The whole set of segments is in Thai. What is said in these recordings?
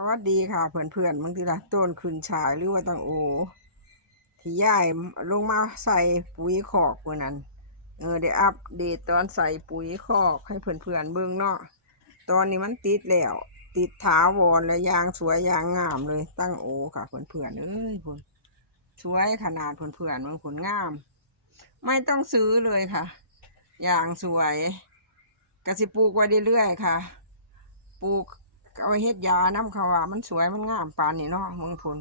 สวัสดีค่ะเพื่อนๆบางทีละต้นขึ้นฉายหรือว่าตังโอที่ย่ายลงมาใส่ปุ๋ยคอกเมื่อนั้น เออได้อัปเดตตอนใส่ปุ๋ยคอกให้เพื่อนๆเบิ่งเนาะตอนนี้มันติดแล้ว ติดถาวรและยางสวยยางงามเลยตั้งโอค่ะเพื่อนๆเอ้ยพุ่นสวยขนาดเพื่อนๆมันผลงาม ไม่ต้องซื้อเลยค่ะยางสวยกสิปลูกไว้เรื่อยๆค่ะ ปลูก เอาเฮ็ดยาน้ำขาวามันสวยมันงามปานนี่เนาะเมืองพล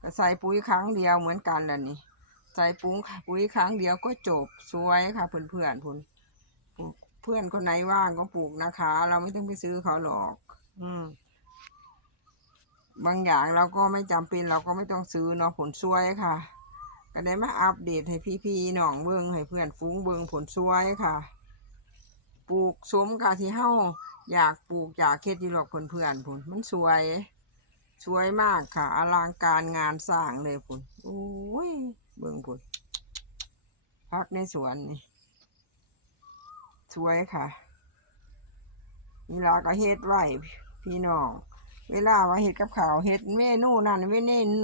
ก็ใส่ปุ๋ยครั้งเดียวเหมือนกันแหละนี่ ใส่ปุ๋งปุ๋ยครั้งเดียวก็จบสวยค่ะเพื่อนเพื่อนๆพุ่นปลูกเพื่อนคนไหนว่างก็ปลูกนะคะ เราไม่ต้องไปซื้อเขาหรอก อืมบางอย่างเราก็ไม่จำเป็นเราก็ไม่ต้องซื้อเนาะผลสวยค่ะก็ได้มาอัปเดตให้พี่ๆน้องเบิ้งให้เพื่อนฟุ้งเบิ้งผลสวยค่ะ ปลูกสมกับที่เฮา อยากปลูกอยากเฮ็ดอยู่หรอกเพื่อนๆผลมันสวย สวยมากค่ะ อลังการงานสร้างเลยผลโอ้ยเบิ่งผลพักในสวนนี่ สวยค่ะเวลาก็เฮ็ดไว้พี่น้อง เวลาว่าเฮ็ดกับข้าวเฮ็ดเมนูนั่นเม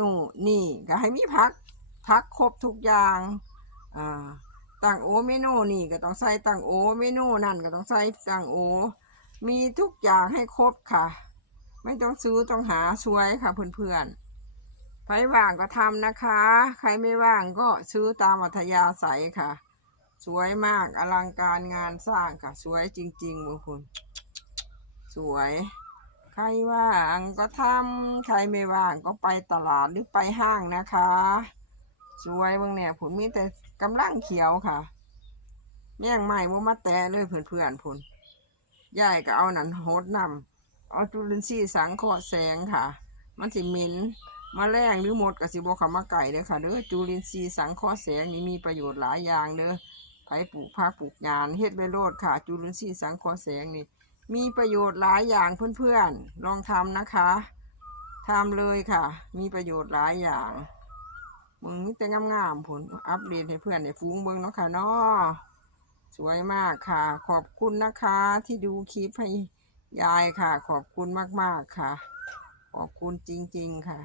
นูนี่ก็ให้มีผักผักครบทุกอย่างอ่าตั้งโอเมนูนี่ก็ต้องใส่ตั้งโอเมนูนั่นก็ต้องใส่ตั้งโอ มีทุกอย่างให้ครบค่ะ ไม่ต้องซื้อต้องหาสวยค่ะเพื่อนๆใครว่างก็ทำนะคะ ใครไม่ว่างก็ซื้อตามอัธยาศัยค่ะ สวยมากอลังการงานสร้างค่ะ สวยจริงๆบางคนสวย ใครว่างก็ทำใครไม่ว่างก็ไปตลาดหรือไปห้างนะคะ สวยบางเนี่ยผลมีแต่กำลังเขียวค่ะแย่งใหม่มามาแตะเลยเพื่อนๆผล ยายก็เอานั่นโหดนำเอาจุลินทรีย์สังเคราะห์แสงค่ะ มันสิเหม็นมาแรงหรือหมดกับสิบเขามาไก่เด้อค่ะเด้อจุลินทรีย์สังเคราะห์แสงนี่มีประโยชน์หลายอย่างเด้อไผปลูกผักปลูกหญ้าเฮ็ดไปโลดค่ะ จุลินทรีย์สังเคราะห์แสงนี่มีประโยชน์หลายอย่างเพื่อนๆลองทำนะคะทำเลยค่ะ มีประโยชน์หลายอย่างมึงนี่แต่งามๆผลอัปเดตให้เพื่อนในฟุ้งเบิงเนาะค่ะเนาะ สวยมากค่ะ ขอบคุณนะคะ ที่ดูคลิปให้ยายค่ะ ขอบคุณมากๆค่ะ ขอบคุณจริง ๆ ค่ะ